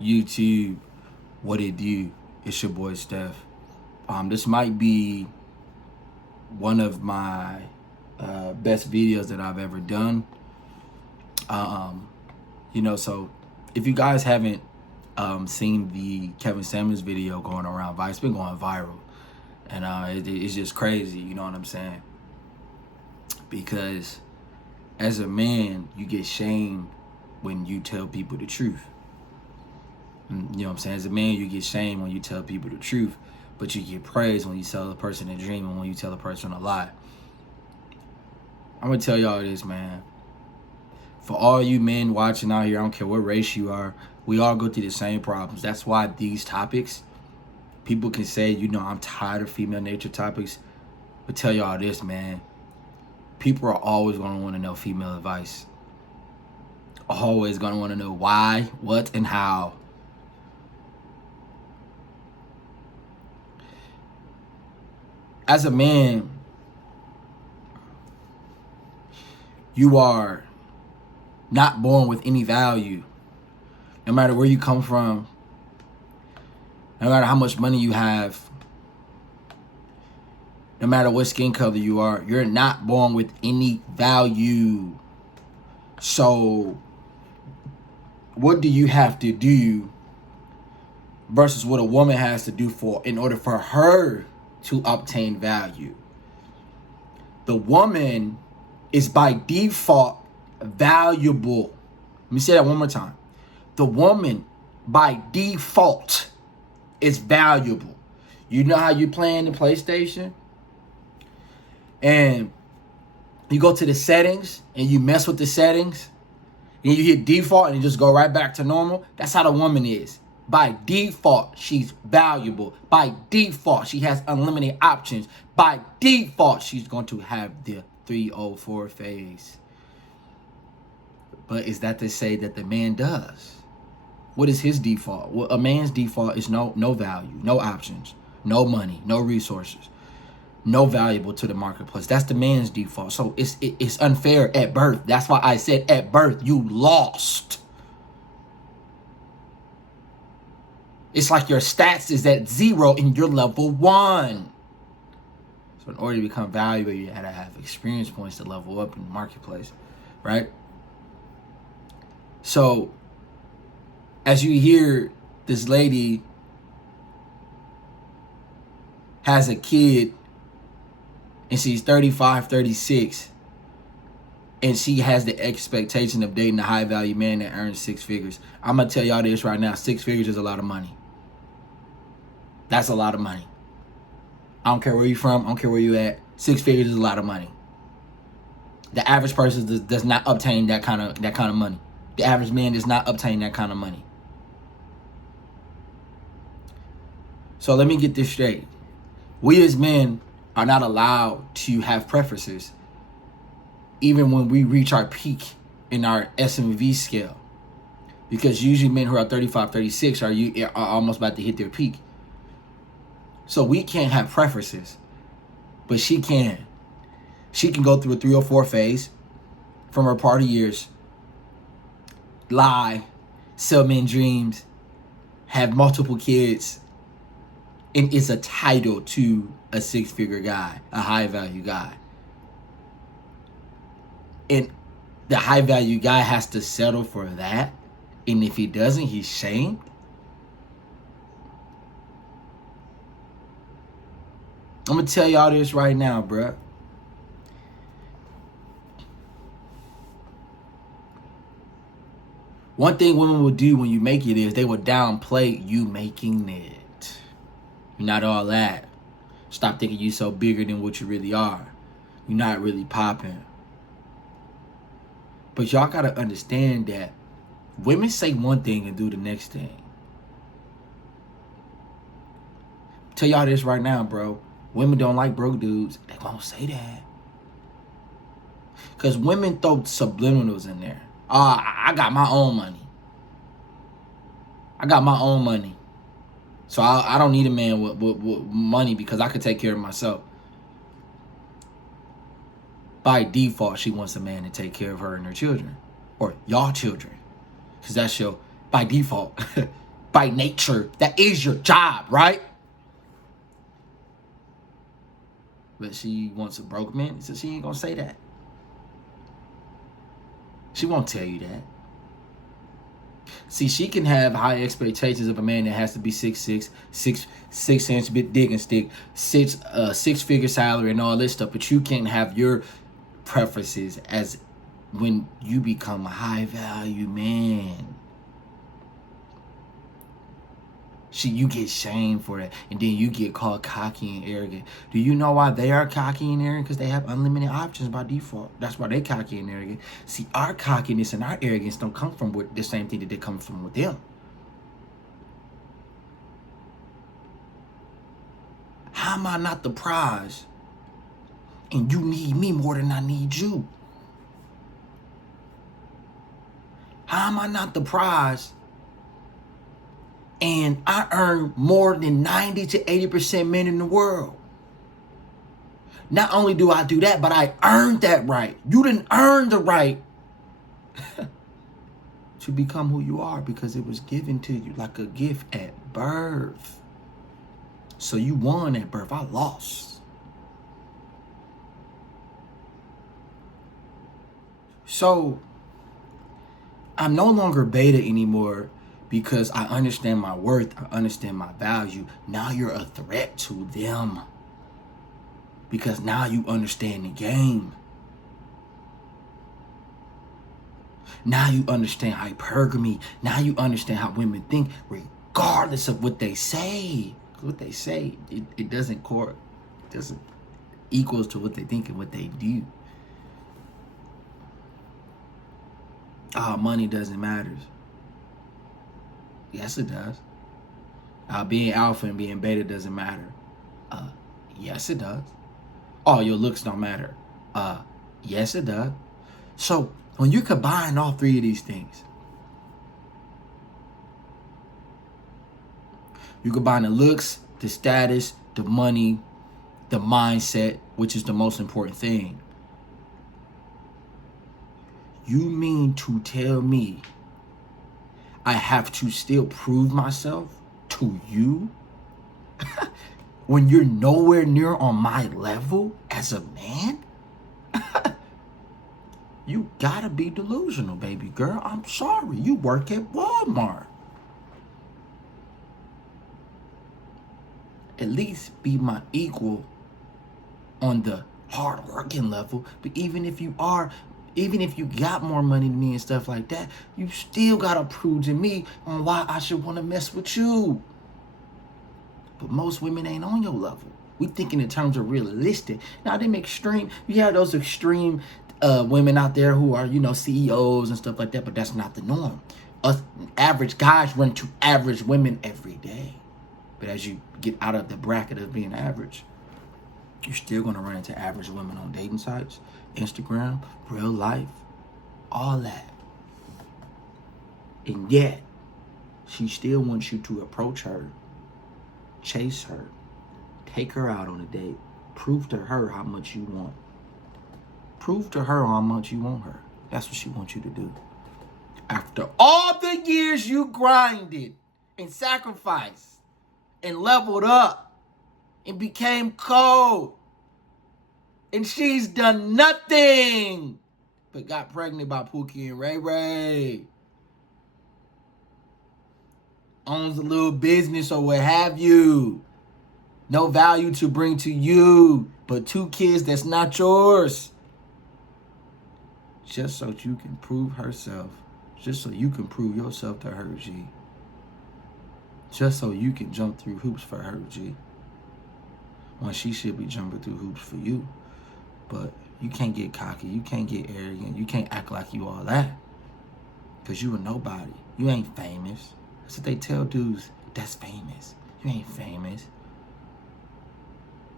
YouTube, what it do? It's your boy Steph. This might be one of my best videos that I've ever done. So if you guys haven't seen the Kevin Samuels video going around, it's been going viral, and it's just crazy. You know what I'm saying? Because as a man, you get shamed when you tell people the truth. You know what I'm saying? As a man, you get shamed when you tell people the truth, but you get praised when you tell a person a dream and when you tell a person a lie. I'm gonna tell y'all this, man. For all you men watching out here, I don't care what race you are, we all go through the same problems. That's why these topics, people can say, I'm tired of female nature topics, but tell y'all this, man. People are always gonna want to know female advice. Always gonna want to know why, what, and how. As a man, you are not born with any value. No matter where you come from, no matter how much money you have, no matter what skin color you are, you're not born with any value. So, what do you have to do versus what a woman has to do in order for her to obtain value? The woman is by default valuable. Let me say that one more time. The woman by default is valuable. You know how you playing the PlayStation and you go to the settings and you mess with the settings and you hit default and you just go right back to normal? That's how the woman is. By default, she's valuable. By default, she has unlimited options. By default, she's going to have the 304 phase. But is that to say that the man does? What is his default? Well, a man's default is no value, no options, no money, no resources, no valuable to the marketplace. That's the man's default. So it's unfair at birth. That's why I said at birth, you lost. It's like your stats is at 0 and you're level 1. So in order to become valuable, you had to have experience points to level up in the marketplace, right? So as you hear this lady has a kid and she's 35, 36, and she has the expectation of dating a high value man that earns 6 figures. I'm going to tell y'all this right now. 6 figures is a lot of money. That's a lot of money. I don't care where you're from. I don't care where you at. 6 figures is a lot of money. The average person does not obtain that kind of money. The average man does not obtain that kind of money. So let me get this straight. We as men are not allowed to have preferences, even when we reach our peak in our SMV scale. Because usually men who are 35, 36 are almost about to hit their peak. So we can't have preferences, but she can. She can go through a 304 phase from her party years, lie, sell men dreams, have multiple kids, and is a title to a 6-figure guy, a high-value guy. And the high-value guy has to settle for that, and if he doesn't, he's shamed. I'm going to tell y'all this right now, bruh. One thing women will do when you make it is they will downplay you making it. You're not all that. Stop thinking you're so bigger than what you really are. You're not really popping. But y'all got to understand that women say one thing and do the next thing. Tell y'all this right now, bro. Women don't like broke dudes. They won't say that. Because women throw subliminals in there. I got my own money. I got my own money. So I don't need a man with money because I could take care of myself. By default, she wants a man to take care of her and her children. Or y'all children. Because that's by default. by nature. That is your job, right? But she wants a broke man, so she ain't gonna say that. She won't tell you that. See, she can have high expectations of a man that has to be 6'6", 6 inch bit digging stick, six-figure salary and all this stuff, but you can't have your preferences as when you become a high value man. You get shamed for that, and then you get called cocky and arrogant. Do you know why they are cocky and arrogant? Because they have unlimited options by default. That's why they cocky and arrogant. See, our cockiness and our arrogance don't come from the same thing that they come from with them. How am I not the prize? And you need me more than I need you. How am I not the prize? And I earn more than 90 to 80% men in the world. Not only do I do that, but I earned that right. You didn't earn the right to become who you are because it was given to you like a gift at birth. So you won at birth. I lost. So I'm no longer beta anymore. Because I understand my worth, I understand my value. Now you're a threat to them. Because now you understand the game. Now you understand hypergamy. Now you understand how women think, regardless of what they say. What they say, it doesn't equals to what they think and what they do. Money doesn't matter. Yes, it does. Being alpha and being beta doesn't matter. Yes, it does. Your looks don't matter. Yes, it does. So when you combine all three of these things, you combine the looks, the status, the money, the mindset, which is the most important thing. You mean to tell me I have to still prove myself to you when you're nowhere near on my level as a man? You gotta be delusional, baby girl. I'm sorry. You work at Walmart. At least be my equal on the hard working level. But even if you got more money than me and stuff like that, you still gotta prove to me on why I should want to mess with you. But most women ain't on your level. We thinking in terms of realistic. Now them extreme, you have those extreme women out there who are, CEOs and stuff like that, but that's not the norm. Us average guys run to average women every day. But as you get out of the bracket of being average, you're still gonna run into average women on dating sites, Instagram, real life, all that. And yet, she still wants you to approach her, chase her, take her out on a date, prove to her how much you want. Prove to her how much you want her. That's what she wants you to do. After all the years you grinded and sacrificed and leveled up and became cold, and she's done nothing but got pregnant by Pookie and Ray Ray. Owns a little business or what have you. No value to bring to you, but 2 kids that's not yours. Just so you can prove herself. Just so you can prove yourself to her, G. Just so you can jump through hoops for her, G. When she should be jumping through hoops for you. But you can't get cocky. You can't get arrogant. You can't act like you all that. Because you a nobody. You ain't famous. That's what they tell dudes. That's famous. You ain't famous.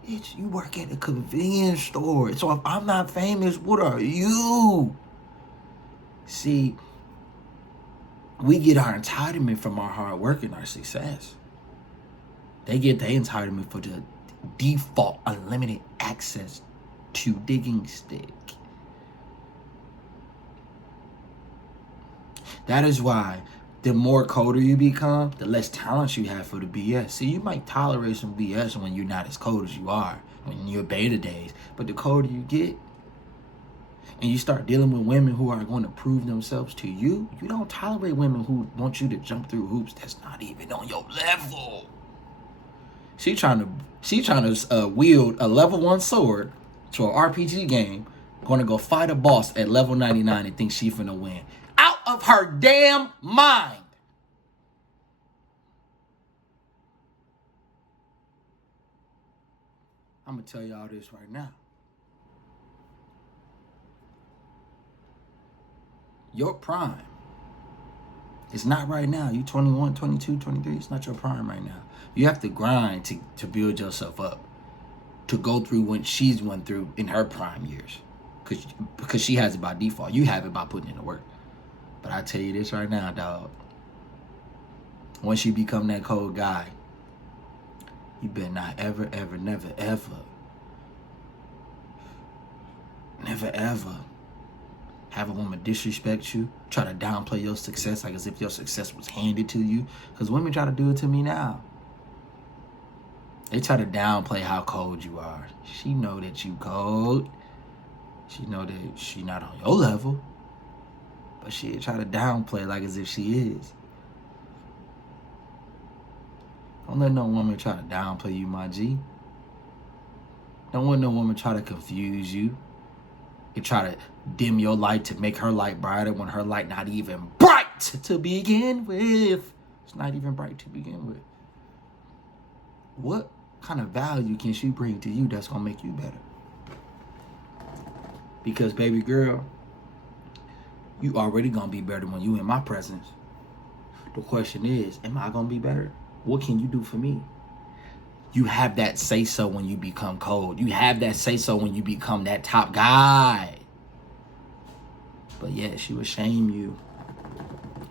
Bitch, you work at a convenience store. So if I'm not famous, what are you? See, we get our entitlement from our hard work and our success. They get their entitlement for the default unlimited access to digging stick. That is why the more colder you become, the less talent you have for the BS. See, you might tolerate some BS when you're not as cold as you are, when you're beta days. But the colder you get, and you start dealing with women who are going to prove themselves to you, you don't tolerate women who want you to jump through hoops that's not even on your level. She trying to wield a level 1 sword to an RPG game, going to go fight a boss at level 99 and think she finna win. Out of her damn mind. I'm going to tell y'all this right now. Your prime is not right now. You 21, 22, 23. It's not your prime right now. You have to grind to build yourself up, to go through what she's went through in her prime years. Because she has it by default. You have it by putting in the work. But I tell you this right now, dog. Once you become that cold guy, you better not ever, never, ever have a woman disrespect you, try to downplay your success like as if your success was handed to you. Because women try to do it to me now. They try to downplay how cold you are. She know that you cold. She know that she not on your level. But she try to downplay like as if she is. Don't let no woman try to downplay you, my G. Don't let no woman try to confuse you. And try to dim your light to make her light brighter when her light not even bright to begin with. It's not even bright to begin with. What kind of value can she bring to you that's going to make you better? Because, baby girl, you already going to be better when you in my presence. The question is, am I going to be better? What can you do for me? You have that say-so when you become cold. You have that say-so when you become that top guy. But yeah, she will shame you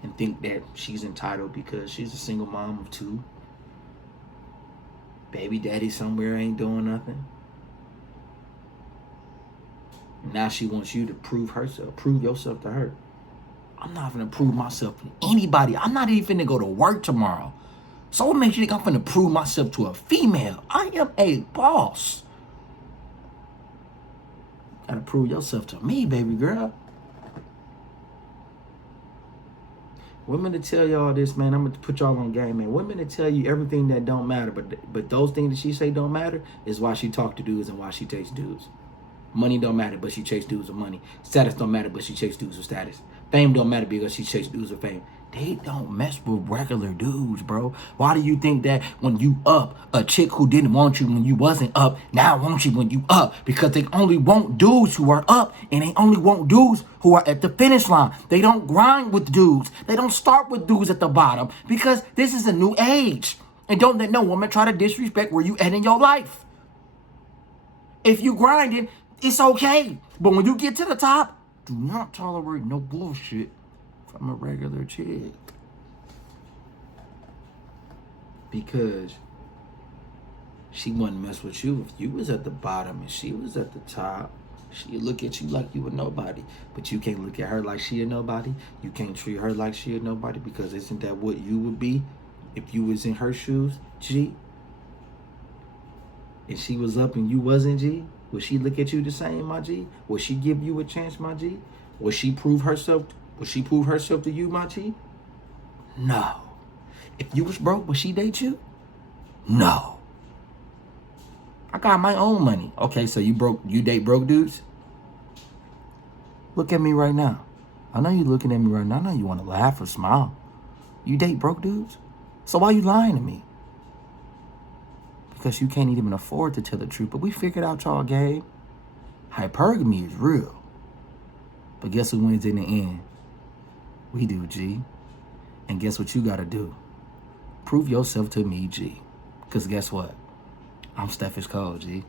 and think that she's entitled because she's a single mom of 2. Baby daddy somewhere ain't doing nothing. Now she wants you to prove yourself to her. I'm not gonna prove myself to anybody. I'm not even gonna go to work tomorrow. So what makes you think I'm gonna prove myself to a female? I am a boss. Gotta prove yourself to me, baby girl. Women to tell y'all this, man, I'm gonna put y'all on game, man. Women to tell you everything that don't matter, but those things that she say don't matter is why she talk to dudes and why she takes dudes. Money don't matter, but she chase dudes with money. Status don't matter, but she chase dudes with status. Fame don't matter because she chase dudes with fame. They don't mess with regular dudes, bro. Why do you think that when you up, a chick who didn't want you when you wasn't up, now wants you when you up? Because they only want dudes who are up, and they only want dudes who are at the finish line. They don't grind with dudes. They don't start with dudes at the bottom because this is a new age. And don't let no woman try to disrespect where you at in your life. If you grinding, it's okay. But when you get to the top, do not tolerate no bullshit from a regular chick. Because she wouldn't mess with you if you was at the bottom and she was at the top. She'd look at you like you were nobody. But you can't look at her like she a nobody. You can't treat her like she a nobody, because isn't that what you would be if you was in her shoes, G? And she was up and you wasn't, G? Would she look at you the same, my G? Would she give you a chance, my G? Would she prove herself to you, my G? No. If you was broke, would she date you? No. I got my own money. Okay, so you date broke dudes? Look at me right now. I know you looking at me right now. I know you want to laugh or smile. You date broke dudes? So why you lying to me? Because you can't even afford to tell the truth. But we figured out y'all game. Hypergamy is real. But guess who wins in the end? We do, G. And guess what you gotta do? Prove yourself to me, G. Because guess what? I'm Steph is cold, G.